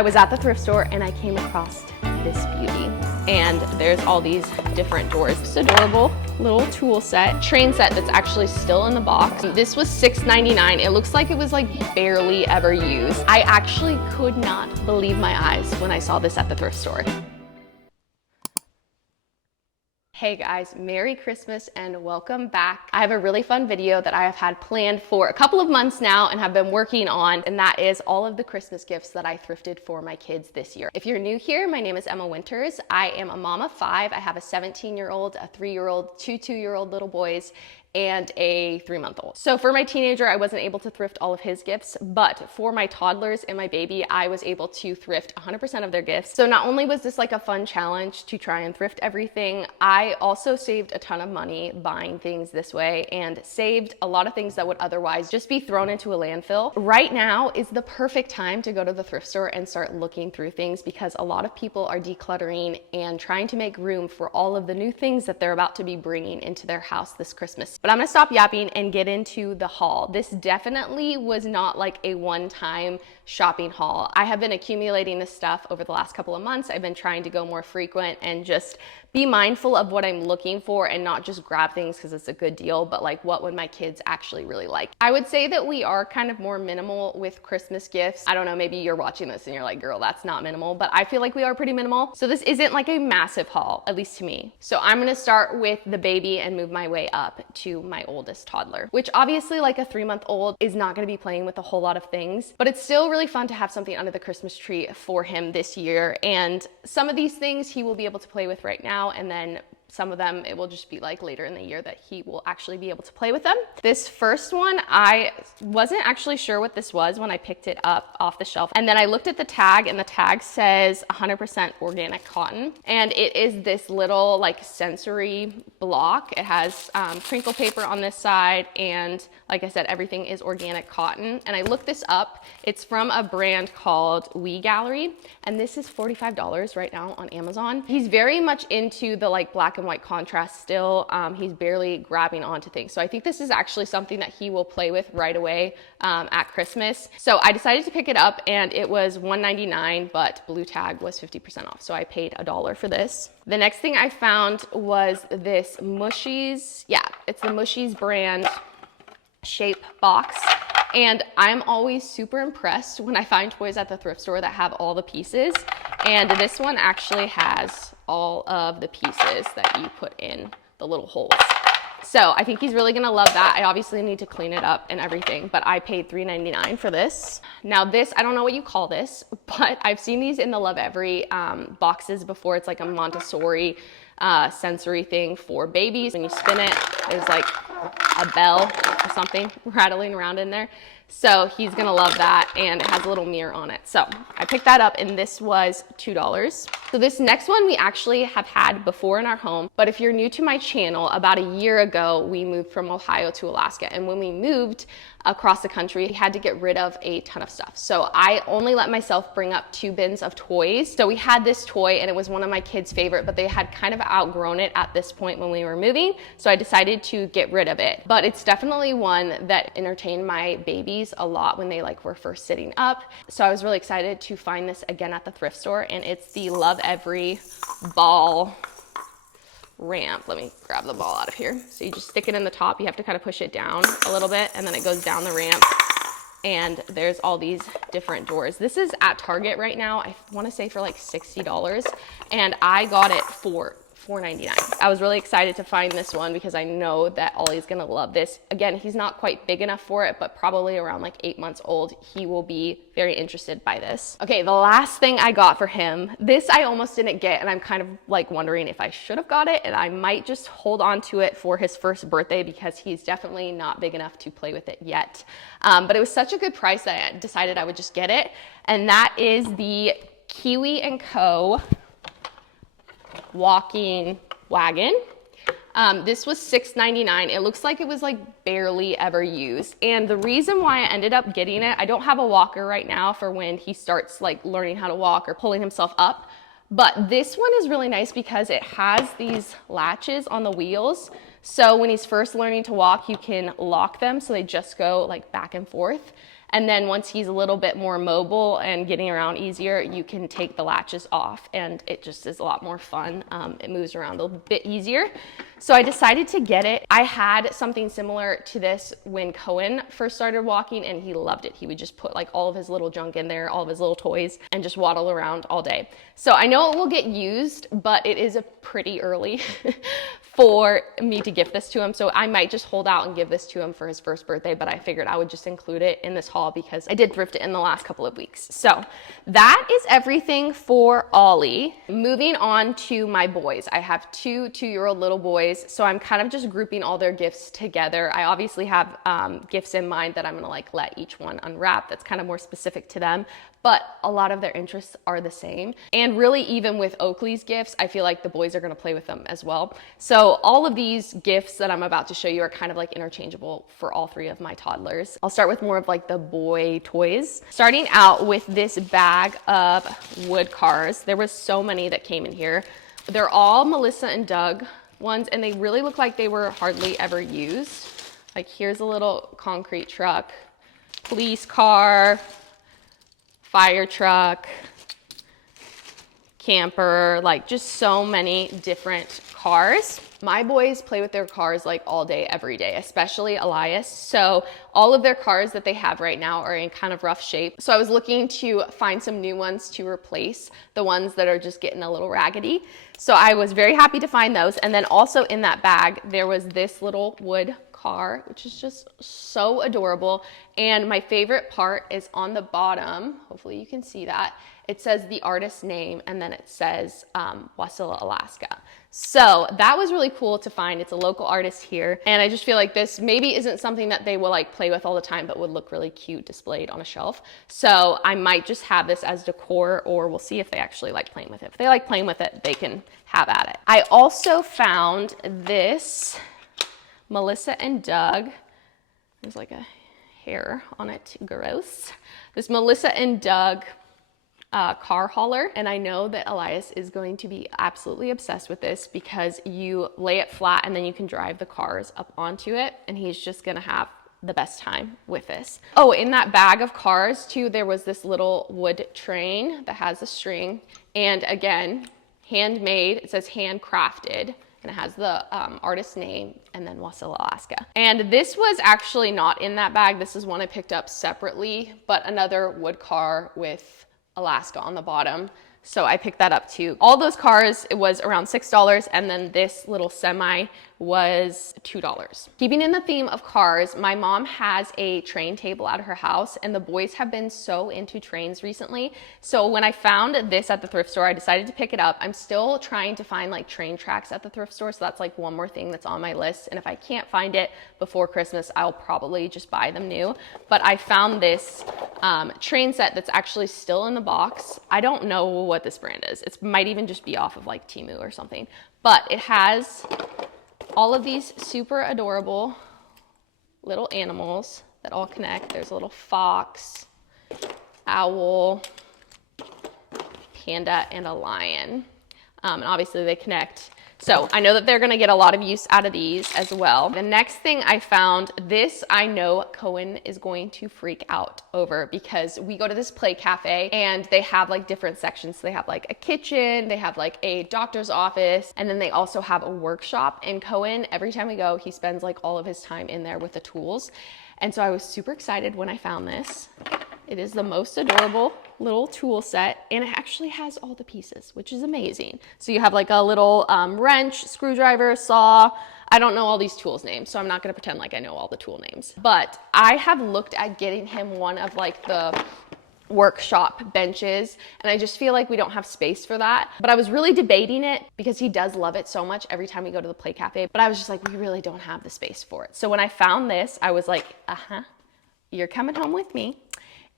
I was at the thrift store and I came across this beauty. And there's all these different doors. It's adorable little tool set, train set that's actually still in the box. This was $6.99. It looks like it was like barely ever used. I actually could not believe my eyes when I saw this at the thrift store. Hey guys, Merry Christmas and welcome back. I have a really fun video that I have had planned for a couple of months now and have been working on, and that is all of the Christmas gifts that I thrifted for my kids this year. If you're new here, my name is Emma Winters. I am a mom of 5. I have a 17-year-old, a 3-year-old, 2 2-year-old little boys, and a 3-month-old. So for my teenager, I wasn't able to thrift all of his gifts, but for my toddlers and my baby, I was able to thrift 100% of their gifts. So not only was this like a fun challenge to try and thrift everything, I also saved a ton of money buying things this way and saved a lot of things that would otherwise just be thrown into a landfill. Right now is the perfect time to go to the thrift store and start looking through things because a lot of people are decluttering and trying to make room for all of the new things that they're about to be bringing into their house this Christmas. But I'm gonna stop yapping and get into the haul. This definitely was not like a one-time shopping haul. I have been accumulating this stuff over the last couple of months. I've been trying to go more frequent and just be mindful of what I'm looking for and not just grab things because it's a good deal, but like what would my kids actually really like. I would say that we are kind of more minimal with Christmas gifts. I don't know, maybe you're watching this and you're like, girl, that's not minimal, but I feel like we are pretty minimal. So this isn't like a massive haul, at least to me. So I'm gonna start with the baby and move my way up to my oldest toddler, which obviously like a 3-month-old is not gonna be playing with a whole lot of things, but it's still really fun to have something under the Christmas tree for him this year. And some of these things he will be able to play with right now, and then some of them it will just be like later in the year that he will actually be able to play with them. This first one, I wasn't actually sure what this was when I picked it up off the shelf. And then I looked at the tag and the tag says 100% organic cotton. And it is this little like sensory block. It has crinkle paper on this side. And like I said, everything is organic cotton. And I looked this up. It's from a brand called We Gallery. And this is $45 right now on Amazon. He's very much into the like black and white contrast still. He's barely grabbing onto things. So I think this is actually something that he will play with right away at Christmas. So I decided to pick it up and it was $1.99, but blue tag was 50% off. So I paid $1 for this. The next thing I found was this Mushie's. Yeah, it's the Mushie's brand shape box. And I'm always super impressed when I find toys at the thrift store that have all the pieces. And this one actually has all of the pieces that you put in the little holes. So I think he's really gonna love that. I obviously need to clean it up and everything, but I paid $3.99 for this. Now this, I don't know what you call this, but I've seen these in the Love Every boxes before. It's like a Montessori sensory thing for babies. When you spin it, there's like a bell or something rattling around in there. So he's gonna love that, and it has a little mirror on it. So I picked that up and this was $2. So this next one we actually have had before in our home, but if you're new to my channel, about a year ago, we moved from Ohio to Alaska. And when we moved across the country, we had to get rid of a ton of stuff. So I only let myself bring up 2 bins of toys. So we had this toy and it was one of my kids' favorite, but they had kind of outgrown it at this point when we were moving. So I decided to get rid of it. But it's definitely one that entertained my babies a lot when they like were first sitting up. So I was really excited to find this again at the thrift store, and it's the Love Every ball ramp. Let me grab the ball out of here. So you just stick it in the top. You have to kind of push it down a little bit, and then it goes down the ramp. And there's all these different doors. This is at Target right now. I want to say for like $60, and I got it for $4.99. I was really excited to find this one because I know that Ollie's gonna love this. Again, he's not quite big enough for it, but probably around like 8 months old, he will be very interested by this. Okay, the last thing I got for him, this I almost didn't get, and I'm kind of like wondering if I should have got it, and I might just hold on to it for his first birthday because he's definitely not big enough to play with it yet. But it was such a good price that I decided I would just get it, and that is the Kiwi & Co. walking wagon. This was $6.99. It looks like it was like barely ever used. And the reason why I ended up getting it, I don't have a walker right now for when he starts like learning how to walk or pulling himself up. But this one is really nice because it has these latches on the wheels. So when he's first learning to walk, you can lock them so they just go like back and forth. And then once he's a little bit more mobile and getting around easier, you can take the latches off and it just is a lot more fun. It moves around a bit easier. So I decided to get it. I had something similar to this when Cohen first started walking and he loved it. He would just put like all of his little junk in there, all of his little toys, and just waddle around all day. So I know it will get used, but it is a pretty early for me to gift this to him. So I might just hold out and give this to him for his first birthday, but I figured I would just include it in this haul because I did thrift it in the last couple of weeks. So that is everything for Ollie. Moving on to my boys. I have two 2-year-old little boys, so I'm kind of just grouping all their gifts together. I obviously have gifts in mind that I'm gonna like let each one unwrap that's kind of more specific to them, but a lot of their interests are the same. And really, even with Oakley's gifts, I feel like the boys are gonna play with them as well. So all of these gifts that I'm about to show you are kind of like interchangeable for all 3 of my toddlers. I'll start with more of like the boy toys. Starting out with this bag of wood cars. There was so many that came in here. They're all Melissa and Doug ones, and they really look like they were hardly ever used. Like here's a little concrete truck, police car, fire truck, camper, like just so many different cars. My boys play with their cars like all day, every day, especially Elias. So all of their cars that they have right now are in kind of rough shape. So I was looking to find some new ones to replace the ones that are just getting a little raggedy. So I was very happy to find those. And then also in that bag, there was this little wood car, which is just so adorable. And my favorite part is on the bottom, hopefully you can see that, it says the artist's name and then it says Wasilla, Alaska. So that was really cool to find. It's a local artist here. And I just feel like this maybe isn't something that they will like play with all the time, but would look really cute displayed on a shelf. So I might just have this as decor, or we'll see if they actually like playing with it. If they like playing with it, they can have at it. I also found this Melissa and Doug. There's like a hair on it, gross. This Melissa and Doug car hauler, and I know that Elias is going to be absolutely obsessed with this because you lay it flat and then you can drive the cars up onto it, and he's just gonna have the best time with this. Oh, in that bag of cars too, there was this little wood train that has a string, and again, handmade. It says handcrafted, and it has the artist's name and then Wasilla, Alaska. And this was actually not in that bag. This is one I picked up separately, but another wood car with Alaska on the bottom. So I picked that up too. All those cars, it was around $6, and then this little semi was $2. Keeping in the theme of cars, my mom has a train table at her house, and the boys have been so into trains recently. So when I found this at the thrift store, I decided to pick it up. I'm still trying to find like train tracks at the thrift store, so that's like one more thing that's on my list. And if I can't find it before Christmas, I'll probably just buy them new. But I found this train set that's actually still in the box. I don't know what this brand is. It might even just be off of like Temu or something, but it has all of these super adorable little animals that all connect. There's a little fox, owl, panda, and a lion. And obviously they connect. So I know that they're gonna get a lot of use out of these as well. The next thing I found, this I know Cohen is going to freak out over because we go to this play cafe and they have like different sections. They have like a kitchen, they have like a doctor's office, and then they also have a workshop. And Cohen, every time we go, he spends like all of his time in there with the tools. And so I was super excited when I found this. It is the most adorable little tool set, and it actually has all the pieces, which is amazing. So you have like a little wrench, screwdriver, saw. I don't know all these tools names, so I'm not gonna pretend like I know all the tool names. But I have looked at getting him one of like the workshop benches, and I just feel like we don't have space for that. But I was really debating it because he does love it so much every time we go to the play cafe, but I was just like, we really don't have the space for it. So when I found this, I was like, you're coming home with me.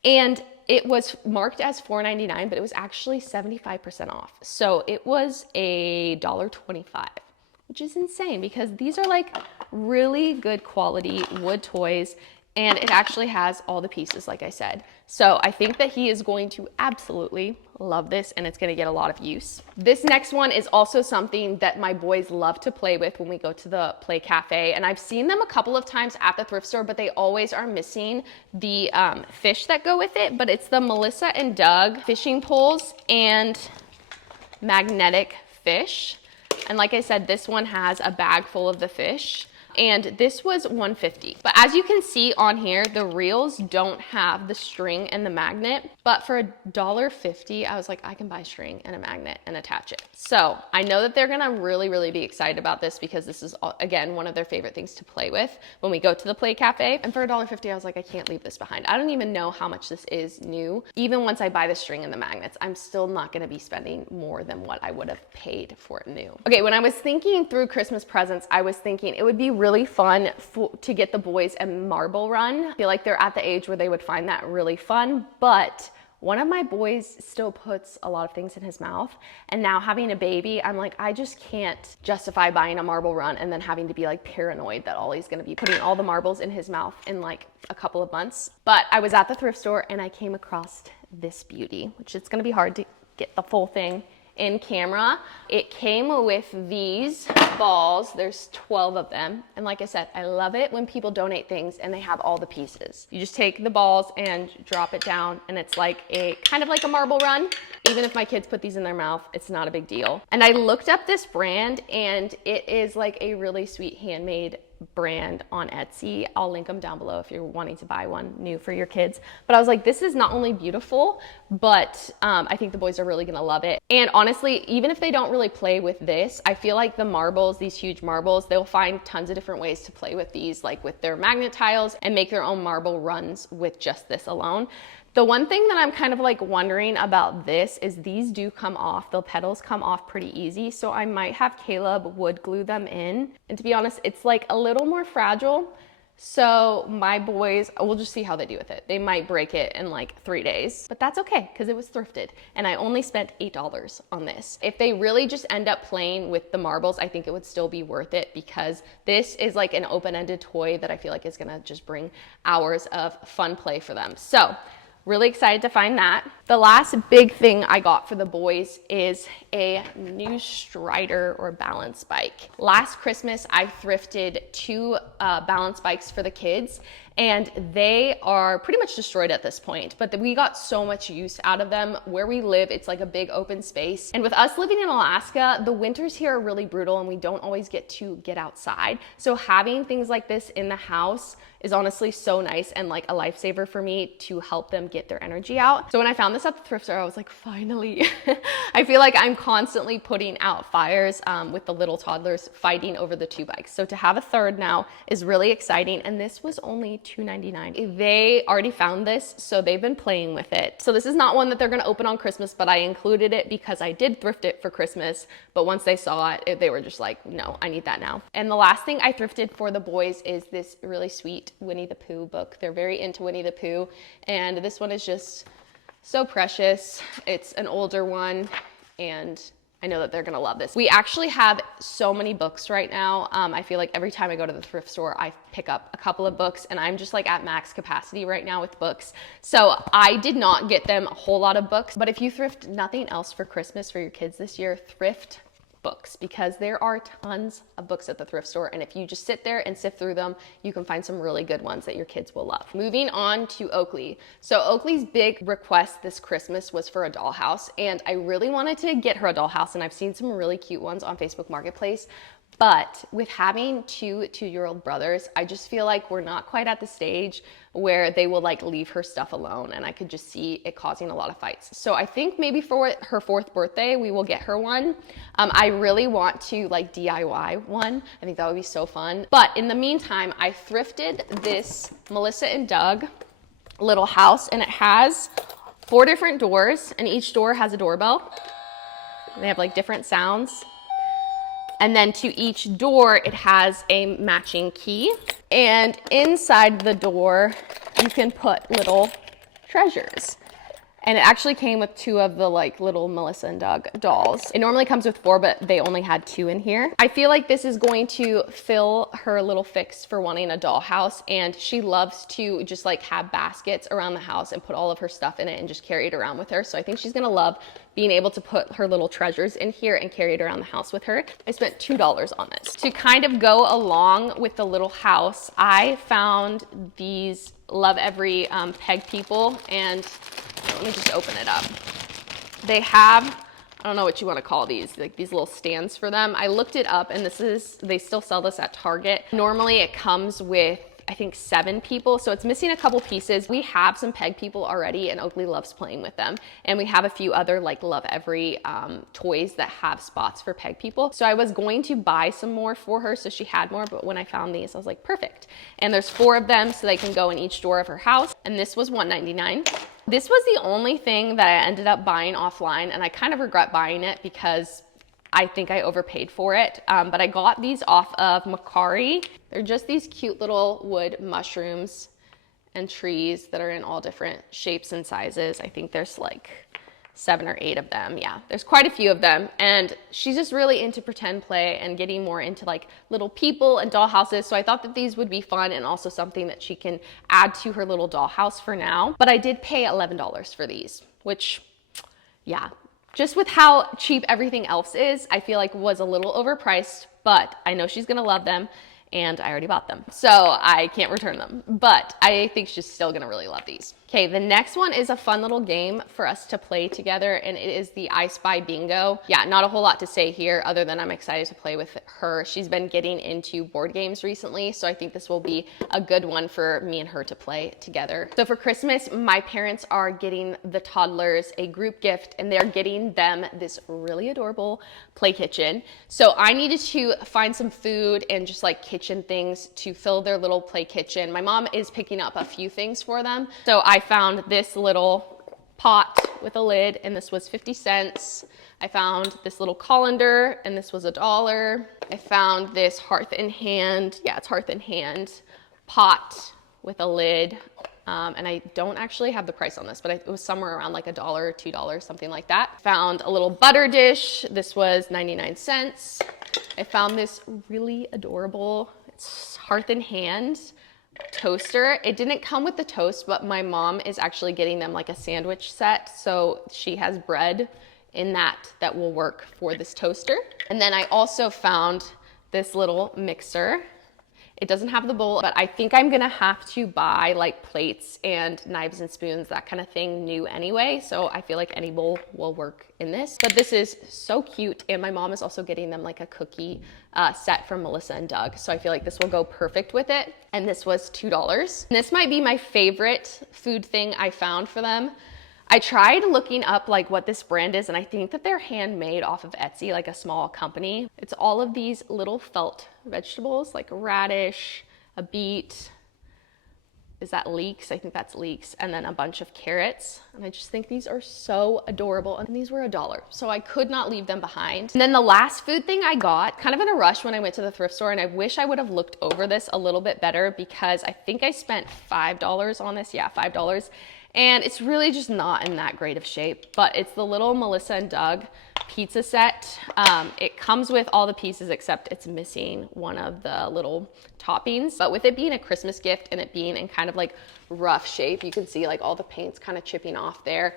And it was marked as $4.99, but it was actually 75% off. So it was $1.25, which is insane because these are like really good quality wood toys. and it actually has all the pieces, like I said. So I think that he is going to absolutely love this, and it's gonna get a lot of use. This next one is also something that my boys love to play with when we go to the play cafe, and I've seen them a couple of times at the thrift store, but they always are missing the fish that go with it. But it's the Melissa and Doug fishing poles and magnetic fish. And like I said, this one has a bag full of the fish, and this was $150. But as you can see on here, the reels don't have the string and the magnet, but for $1.50, I was like, I can buy string and a magnet and attach it. So I know that they're gonna really be excited about this, because this is, again, one of their favorite things to play with when we go to the play cafe. And for $1.50, I was like, I can't leave this behind. I don't even know how much this is new. Even once I buy the string and the magnets, I'm still not gonna be spending more than what I would have paid for it new. Okay, when I was thinking through Christmas presents, I was thinking it would be really fun to get the boys a marble run. I feel like they're at the age where they would find that really fun, but one of my boys still puts a lot of things in his mouth, and now having a baby, I'm like, I just can't justify buying a marble run and then having to be like paranoid that Ollie's gonna be putting all the marbles in his mouth in like a couple of months. But I was at the thrift store and I came across this beauty, which it's gonna be hard to get the full thing in camera. It came with these balls. There's 12 of them. And like I said, I love it when people donate things and they have all the pieces. You just take the balls and drop it down, and it's like a kind of like a marble run. Even if my kids put these in their mouth, it's not a big deal. And I looked up this brand, and it is like a really sweet handmade brand on Etsy. I'll link them down below if you're wanting to buy one new for your kids. But I was like, this is not only beautiful, but I think the boys are really gonna love it. And honestly, even if they don't really play with this, I feel like the marbles, these huge marbles, they'll find tons of different ways to play with these, like with their magnet tiles, and make their own marble runs with just this alone. The one thing that I'm kind of like wondering about this is these do come off. The petals come off pretty easy. So I might have Caleb wood glue them in. And to be honest, it's like a little more fragile. So my boys, we'll just see how they do with it. They might break it in like 3 days, but that's okay because it was thrifted. And I only spent $8 on this. If they really just end up playing with the marbles, I think it would still be worth it, because this is like an open-ended toy that I feel like is gonna just bring hours of fun play for them. So really excited to find that. The last big thing I got for the boys is a new Strider or balance bike. Last Christmas, I thrifted 2 balance bikes for the kids, and they are pretty much destroyed at this point, but we got so much use out of them. Where we live, it's like a big open space. And with us living in Alaska, the winters here are really brutal and we don't always get to get outside. So having things like this in the house is honestly so nice and like a lifesaver for me to help them get their energy out. So when I found this at the thrift store, I was like, finally. I feel like I'm constantly putting out fires with the little toddlers fighting over the 2 bikes. So to have a third now is really exciting. And this was only $2.99. They already found this, so they've been playing with it. So this is not one that they're gonna open on Christmas, but I included it because I did thrift it for Christmas. But once they saw it, they were just like, no, I need that now. And the last thing I thrifted for the boys is this really sweet Winnie the Pooh book. They're very into Winnie the Pooh, and this one is just so precious. It's an older one, and I know that they're gonna love this. We actually have so many books right now. I feel like every time I go to the thrift store, I pick up a couple of books, and I'm just like at max capacity right now with books. So I did not get them a whole lot of books, but if you thrift nothing else for Christmas for your kids this year, thrift books, because there are tons of books at the thrift store, and if you just sit there and sift through them, you can find some really good ones that your kids will love. Moving on to Oakley. So Oakley's big request this Christmas was for a dollhouse, and I really wanted to get her a dollhouse, and I've seen some really cute ones on Facebook Marketplace. But with having 2 two-year-old brothers, I just feel like we're not quite at the stage where they will like leave her stuff alone, and I could just see it causing a lot of fights. So I think maybe for her 4th birthday, we will get her one. I really want to like DIY one. I think that would be so fun. But in the meantime, I thrifted this Melissa and Doug little house, and it has 4 different doors, and each door has a doorbell. They have like different sounds. And then to each door, it has a matching key. And inside the door, you can put little treasures. And it actually came with 2 of the like little Melissa and Doug dolls. It normally comes with 4, but they only had 2 in here. I feel like this is going to fill her little fix for wanting a dollhouse, and she loves to just like have baskets around the house and put all of her stuff in it and just carry it around with her. So I think she's gonna love being able to put her little treasures in here and carry it around the house with her. I spent $2 on this. To kind of go along with the little house, I found these Love Every peg people, and let me just open it up. They have, I don't know what you want to call these, like these little stands for them. I looked it up, and they still sell this at Target. Normally it comes with, I think, 7 people, so it's missing a couple pieces. We have some peg people already, and Oakley loves playing with them. And we have a few other like Love Every toys that have spots for peg people. So I was going to buy some more for her so she had more, but when I found these, I was like, perfect. And there's 4 of them, so they can go in each door of her house. And this was $1.99. This was the only thing that I ended up buying offline, and I kind of regret buying it because I think I overpaid for it, but I got these off of Macari. They're just these cute little wood mushrooms and trees that are in all different shapes and sizes. I think there's like 7 or 8 of them. Yeah, there's quite a few of them. And she's just really into pretend play and getting more into like little people and dollhouses. So I thought that these would be fun and also something that she can add to her little dollhouse for now. But I did pay $11 for these, which, yeah, just with how cheap everything else is, I feel like was a little overpriced, but I know she's gonna love them, and I already bought them, so I can't return them, but I think she's still gonna really love these. Okay, the next one is a fun little game for us to play together, and it is the I Spy Bingo. Yeah, not a whole lot to say here other than I'm excited to play with her. She's been getting into board games recently, so I think this will be a good one for me and her to play together. So for Christmas, my parents are getting the toddlers a group gift, and they're getting them this really adorable play kitchen. So I needed to find some food and just like kitchen things to fill their little play kitchen. My mom is picking up a few things for them. So I found this little pot with a lid, and this was 50 cents. I found this little colander, and this was $1. I found this Hearth in Hand, yeah, it's Hearth in Hand pot with a lid. And I don't actually have the price on this, but it was somewhere around like $1 or $2, something like that. Found a little butter dish. This was 99 cents. I found this really adorable, it's Hearth in Hand toaster. It didn't come with the toast, but my mom is actually getting them like a sandwich set. So she has bread in that will work for this toaster. And then I also found this little mixer. It doesn't have the bowl, but I think I'm gonna have to buy like plates and knives and spoons, that kind of thing, new anyway. So I feel like any bowl will work in this. But this is so cute, and my mom is also getting them like a cookie set from Melissa and Doug. So I feel like this will go perfect with it. And this was $2. And this might be my favorite food thing I found for them. I tried looking up like what this brand is, and I think that they're handmade off of Etsy, like a small company. It's all of these little felt vegetables like a radish, a beet, is that leeks? I think that's leeks, and then a bunch of carrots. And I just think these are so adorable, and these were $1, so I could not leave them behind. And then the last food thing I got, kind of in a rush when I went to the thrift store, and I wish I would have looked over this a little bit better because I think I spent $5 on this, yeah, $5. And it's really just not in that great of shape, but it's the little Melissa and Doug pizza set. It comes with all the pieces except it's missing one of the little toppings. But with it being a Christmas gift and it being in kind of like rough shape, you can see like all the paint's kind of chipping off there.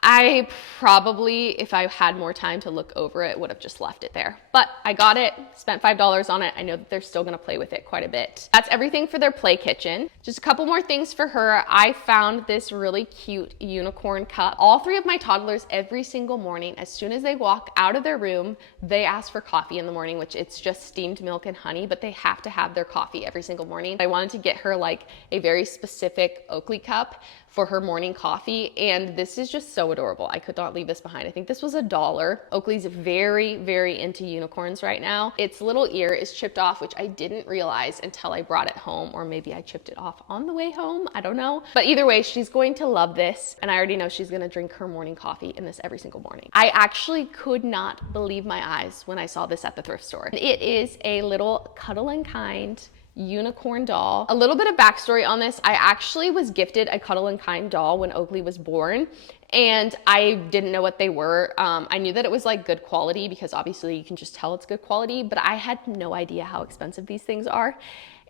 I probably, if I had more time to look over it, would have just left it there. But I got it, spent $5 on it. I know that they're still gonna play with it quite a bit. That's everything for their play kitchen. Just a couple more things for her. I found this really cute unicorn cup. All 3 of my toddlers, every single morning, as soon as they walk out of their room, they ask for coffee in the morning, which it's just steamed milk and honey, but they have to have their coffee every single morning. I wanted to get her like a very specific Oakley cup for her morning coffee, and this is just so adorable. I could not leave this behind. I think this was $1. Oakley's very, very into unicorns right now. Its little ear is chipped off, which I didn't realize until I brought it home, or maybe I chipped it off on the way home, I don't know. But either way, she's going to love this, and I already know she's gonna drink her morning coffee in this every single morning. I actually could not believe my eyes when I saw this at the thrift store. It is a little Cuddle and Kind unicorn doll. A little bit of backstory on this. I actually was gifted a Cuddle and Kind doll when Oakley was born, and I didn't know what they were. I knew that it was like good quality because obviously you can just tell it's good quality, but I had no idea how expensive these things are.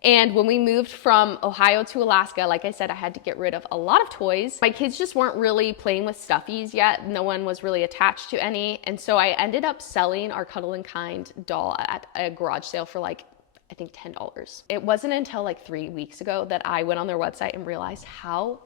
And when we moved from Ohio to Alaska, like I said, I had to get rid of a lot of toys. My kids just weren't really playing with stuffies yet. No one was really attached to any. And so I ended up selling our Cuddle and Kind doll at a garage sale for like, I think $10. It wasn't until like 3 weeks ago that I went on their website and realized how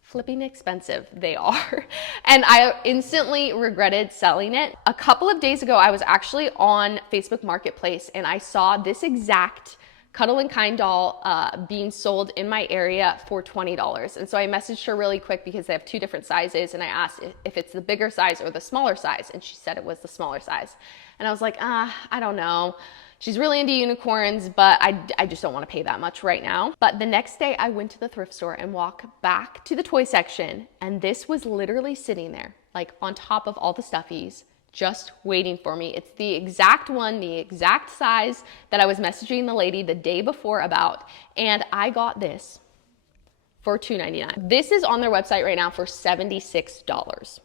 flipping expensive they are. And I instantly regretted selling it. A couple of days ago, I was actually on Facebook Marketplace and I saw this exact Cuddle and Kind doll being sold in my area for $20. And so I messaged her really quick because they have 2 different sizes, and I asked if it's the bigger size or the smaller size, and she said it was the smaller size. And I was like, I don't know. She's really into unicorns, but I just don't want to pay that much right now. But the next day I went to the thrift store and walked back to the toy section, and this was literally sitting there, like on top of all the stuffies, just waiting for me. It's the exact one, the exact size that I was messaging the lady the day before about, and I got this for $2.99. This is on their website right now for $76.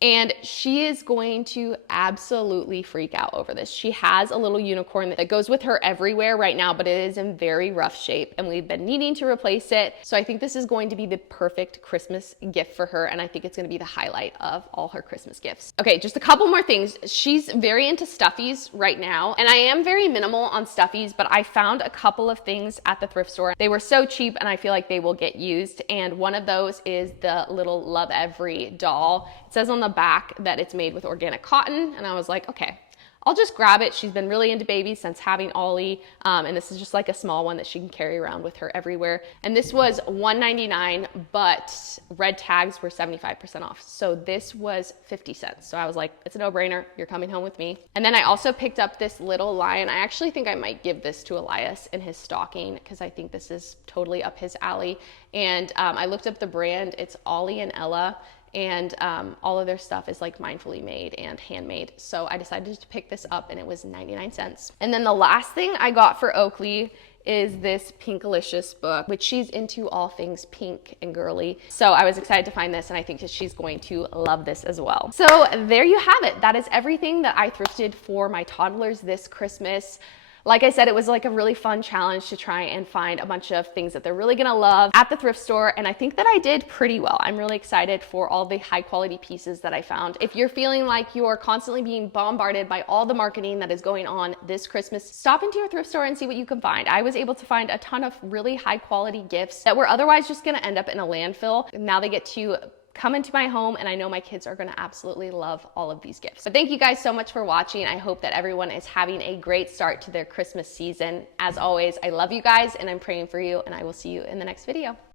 And she is going to absolutely freak out over this. She has a little unicorn that goes with her everywhere right now, but it is in very rough shape and we've been needing to replace it. So I think this is going to be the perfect Christmas gift for her, and I think it's going to be the highlight of all her Christmas gifts. Okay, just a couple more things. She's very into stuffies right now, and I am very minimal on stuffies, but I found a couple of things at the thrift store. They were so cheap and I feel like they will get used, and one of those is the little Love Every doll. It says on the back that it's made with organic cotton, and I was like, okay, I'll just grab it. She's been really into babies since having Ollie, and this is just like a small one that she can carry around with her everywhere. And this was $1.99, but red tags were 75% off. So this was 50 cents. So I was like, it's a no-brainer. You're coming home with me. And then I also picked up this little lion. I actually think I might give this to Elias in his stocking because I think this is totally up his alley. And I looked up the brand. It's Ollie and Ella. And all of their stuff is like mindfully made and handmade. So I decided to pick this up, and it was 99 cents. And then the last thing I got for Oakley is this Pinkalicious book, which she's into all things pink and girly. So I was excited to find this, and I think that she's going to love this as well. So there you have it. That is everything that I thrifted for my toddlers this Christmas. Like I said, it was like a really fun challenge to try and find a bunch of things that they're really gonna love at the thrift store, and I think that I did pretty well. I'm really excited for all the high quality pieces that I found. If you're feeling like you're constantly being bombarded by all the marketing that is going on this Christmas, stop into your thrift store and see what you can find. I was able to find a ton of really high quality gifts that were otherwise just gonna end up in a landfill. Now they get to come into my home, and I know my kids are gonna absolutely love all of these gifts. So thank you guys so much for watching. I hope that everyone is having a great start to their Christmas season. As always, I love you guys, and I'm praying for you, and I will see you in the next video.